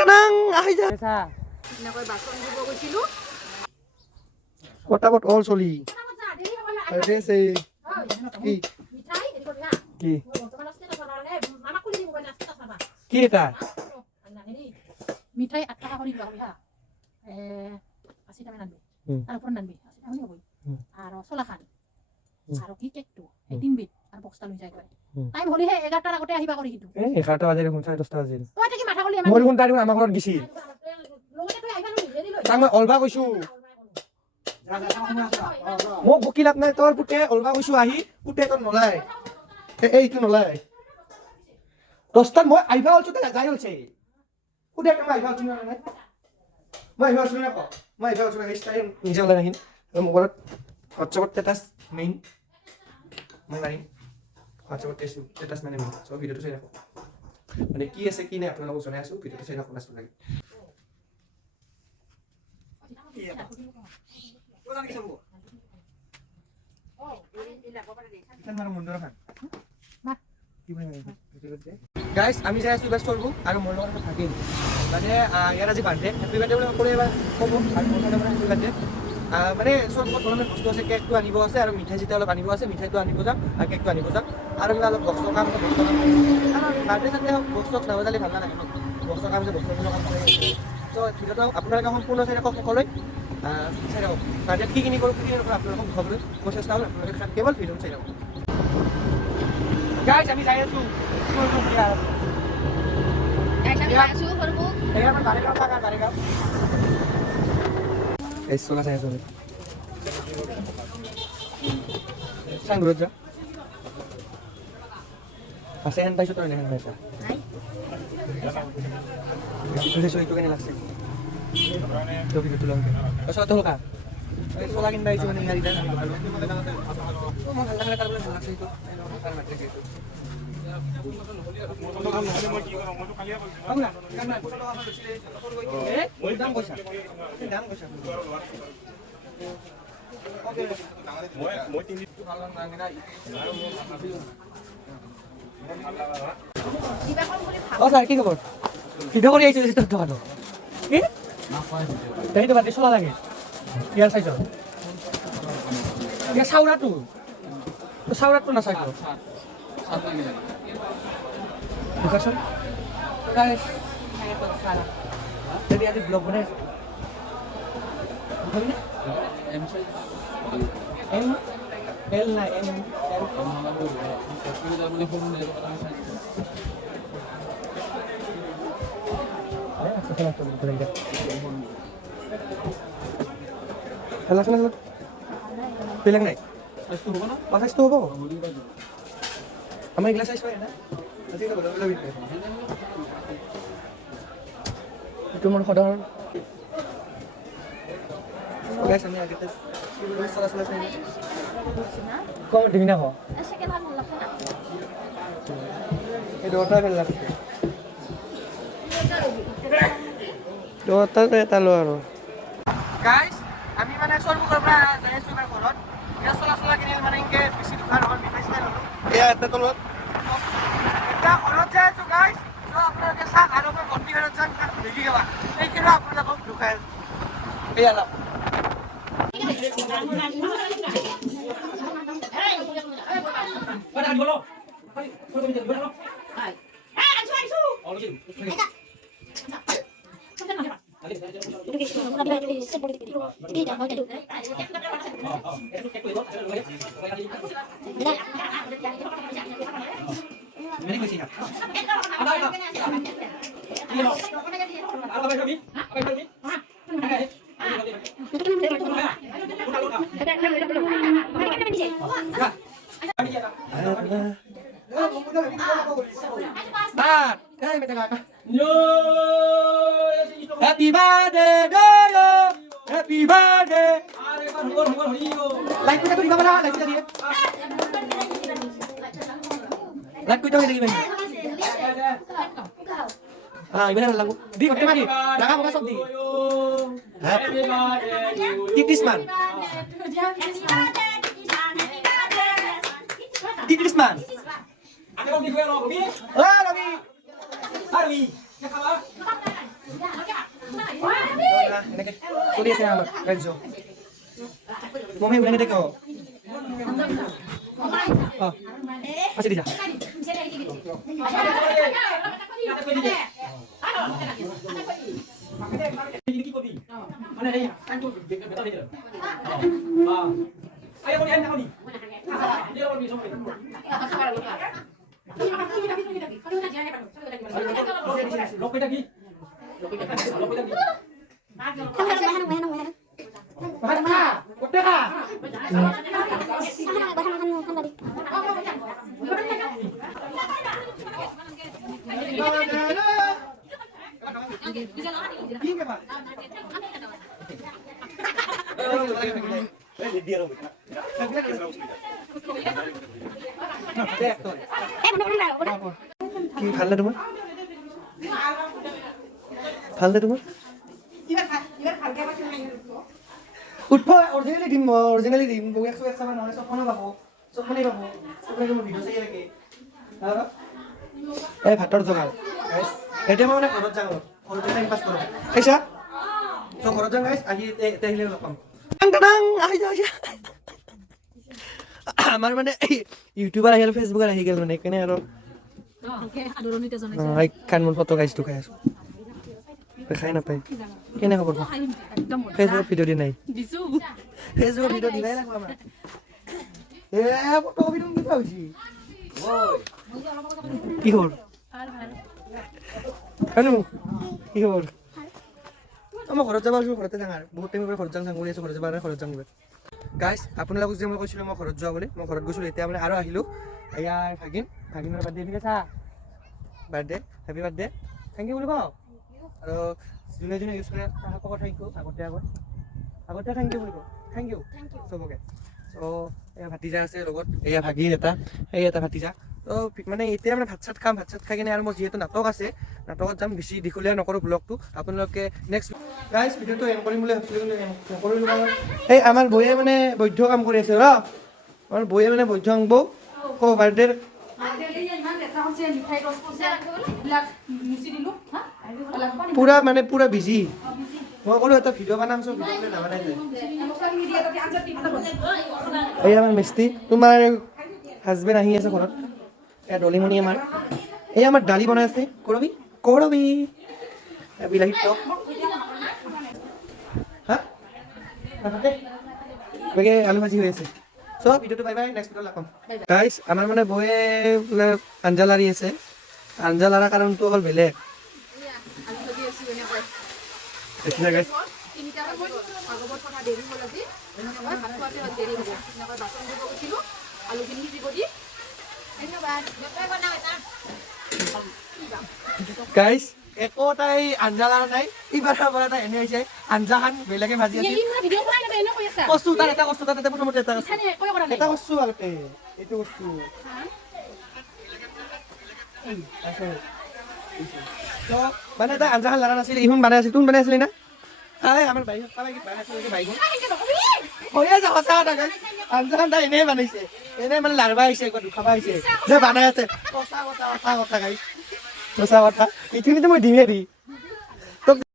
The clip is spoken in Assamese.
টানাং আহি যা What about all Soli? They say কি এটা মিঠাই 8 টাকা করে দিবা হা 80 টাকা নানবে আর উপর নানবে 80 টাকা হইবই আর সোলা খান আর কি কেকটো এই তিন বিট আর বক্সটা লই যাই করে টাইম হলি হে 11 টার আগতে আহিবা কৰি হিটো 11টা বাজে দেখোন 10:30 বাজে তো এটা কি মাথা কলি মই দেখোন তাই আমাৰ ঘৰত গিছি লগতে তুই আহিবা নলি ৰেডি লই তাক মই অলবা কৈছো মোক বকিলাত নাই তোৰ পুতে অলবা কৈছো আহি পুতে তোৰ নলাই এইটো নলাই 10টাত মই আহিবা অলছো তাই যাই অলছে পুতে কেমন আহিবা অলছো নাই মই আহিবা অলছো না মই আহিবা অলছো এই টাইম নিজে ওলাই আহিন মোবাইলত হোৱাটছএপত ষ্টেটাছ মেইন মই নাই হোৱাটছএপত ষ্টেটাছ মানে মেইন সব ভিডিঅ'টো চাই ৰাখো মানে কি আছে কি নাই আপোনালোকক জনাই আছো ভিডিঅ'টো চাই ৰাখক লাষ্ট লাগে Guys, আমি যাই আছো বেস্ট কৰব আৰ মোৰ লগত থাকিম মানে ইয়াৰ আজি বাৰ্থডে হ্যাপি বাৰ্থডে বুলি সকলোৱে এবাৰ ক'ব আৰু মোৰ কাৰণে হ্যাপি বাৰ্থডে মানে সব ধৰণৰ বস্তু আছে কেকটো আনিব আছে আৰু মিঠাই যেটা অলপ আনিব আছে মিঠাইটো আনিব যাম আৰু কেকটো আনিব যাম আৰু অলপ বস্তু কাম আছে বস্তু কাম বাৰ্থডে চানডে বস্তু নাবজালি ভাল নালাগে বস্তু কাম আছে বস্তু কাম কৰে তো ভিডিঅ'টো আপোনালোকে সম্পূৰ্ণ চাই ৰাখক সকলোৱে চাই ৰাখক বাৰ্থডে কি কিনি কৰোঁ কি কিনি নকৰোঁ আপোনালোকক ভাবলৈ মই চেষ্টা কৰিম আপোনালোকে কেৱল ভিডিঅ'টো চাই ৰাখক Guys, আমি যাই আছো কি খবর ভিডিও করে আইছিস তো ভালো কি তাই তো বাদে শোলা লাগে ইয়ার সাইজ ইয়া সাউরাটু না size Bukan guys, saya tuh salah. Jadi ada blog mana? Apa ini? M L na M L. Salah. Bilang naik. Pas itu apa? Amai gelas aja ya. Itu mau kodor. Guys, kami agak tes. Salah ini. Kau di mana kau? Dota belar. Dota saya tahu aro. Guys, kami mana soal buka berapa? Saya suka kodor. Ya salah gini mana ingke bisi dukar orang minta style dulu. Ya, betul. এটা ঘৰত যাই আছো গাইস তো আপোনালোকে চাক আৰু মই ভৰ্তি ঘৰত যাম দেখি গবা এই কিনো আপোনালোকক দুখাই এই আলা বাটা বলো হাই আইছো Ini gue siap. Ada. Ini loh. Apa kami? Happy birthday to you. Happy birthday. Like kita tuh di mana? Like kita dia. Like kita lagi bang. Ini benar lagu. Di pakai mari. Jangan mau masuk di. Happy birthday. Titis man. Titis man. Ada Robi gue Robi. Robi. Robi. Ya kalah. এনেকৈ চলি আছে আমাৰ ৰাজ্য মমে ওলাই নেদেকে অঁ আছে দিয়া কি ভালনে তোমাৰ ভালনে তোমাৰ উঠবা অৰিজিনেলি দিম বৌ 101 চাবা নহয় চবখনে পাব চবখনে মোৰ ভিডিঅ' চাই থাকে এই ভাতৰ যোগাৰ এতিয়া মই মানে ঘৰত যাওঁ ঘৰতে টাইম পাছ কৰোঁ খাইছা ত' ঘৰত যাওঁ গাইছ আহি এতিয়া আহিলে লগ পাম আহি যাওঁ আমাৰ মানে ইউটিউবাৰ আহি গ'ল ফেচবুকত আহি গ'ল মানে সেইকাৰণে আৰু কাণ মোৰ ফটো গাইছটো খাই আছোঁ দেখাই নাপায় কেনে খবৰ ফেচবুকত ভিডিঅ' দি নাই ফেচবুকত ভিডিঅ' দিবাই লাগিব আমাৰ ফটো কপি কি হৈছে কি হ'ল কানু কি খবৰ মই ঘৰত যাব আছোঁ ঘৰতে যাওঁ আৰু বহুত টাইমৰ পৰা ঘৰত যাওঁ কৰি আছোঁ ঘৰত যাব আৰু ঘৰত যাওঁ গাইছ আপোনালোকক যে মই কৈছিলোঁ মই ঘৰত যোৱা বুলি মই ঘৰত গৈছিলোঁ এতিয়া মানে আৰু আহিলোঁ ইয়াৰ ভাগিনৰ বাৰ্থডে ঠিক আছে birthday happy birthday thank you বুলি কওঁ আৰু যোনে যোনে ইউজ কৰে তাহাঁতকো থেংক ইউ আগতে থেংক ইউ বুলি কওঁ থেংক ইউ চবকে চ' এয়া ভাতিজা আছে লগত এয়া ভাগিৰ এটা ভাতিজা তো মানে এতিয়া মানে ভাত চাত খাই কিনে আৰু মোৰ যিহেতু নাটক আছে নাটকত যাম বেছি দীঘলীয়া নকৰোঁ ব্লগটো আপোনালোকে নেক্সট গাইজ ভিডিঅ'টো এণ্ড কৰিম বুলি ভাবিছিলোঁ কিন্তু নকৰিলোঁ কাৰণ এই আমাৰ বৌয়ে মানে বৈধ্য কাম কৰি আছে আমাৰ বৌয়ে মানে বৈধ্য আনিব ক' বাৰ্থডেৰ পুৰা বিজি মই ক'লো এটা ভিডিঅ' বনাম চব ভিডিঅ' নাবনাই যায় এই আমাৰ মিস্ত্ৰী তোমাৰ হাজবেণ্ড আহি আছে ঘৰত এয়া ডলিমণি আমাৰ এই আমাৰ দালি বনাই আছে কৰবি বিলাহী টক হা বেগে আলু ভাজি হৈ আছে চ' ভিডিঅ'টো বাই নেক্সট ভিডিঅ' লগ পাম গাইছ আমাৰ মানে বৌয়ে বোলে আঞ্জা লাৰি আছে আঞ্জা লাৰা কাৰণটো হ'ল বেলেগ দেখিছা গাইছ গাইছ একোটাই আঞ্জা লাৰা নাই এইবাৰ পৰা এটা এনে হৈছে আঞ্জাখন বেলেগে ভাজি আছে কচু তাৰ এটা কচু তাতে প্ৰথমতে এটা কচু আগতে এইটো কচু তো মানে এটা আঞ্জাখন লাৰা নাছিল ইহুন বনাই আছিল তুমি বনাই আছিলি না আমাৰ বাইক আঞ্জাখন তাই এনেই বনাইছে এনেই মানে লাৰবা আহিছে দুখাবা আহিছে যে বনাই আছে সঁচা কথা গাই সঁচা কথা এইখিনিতো মই দিমেই দি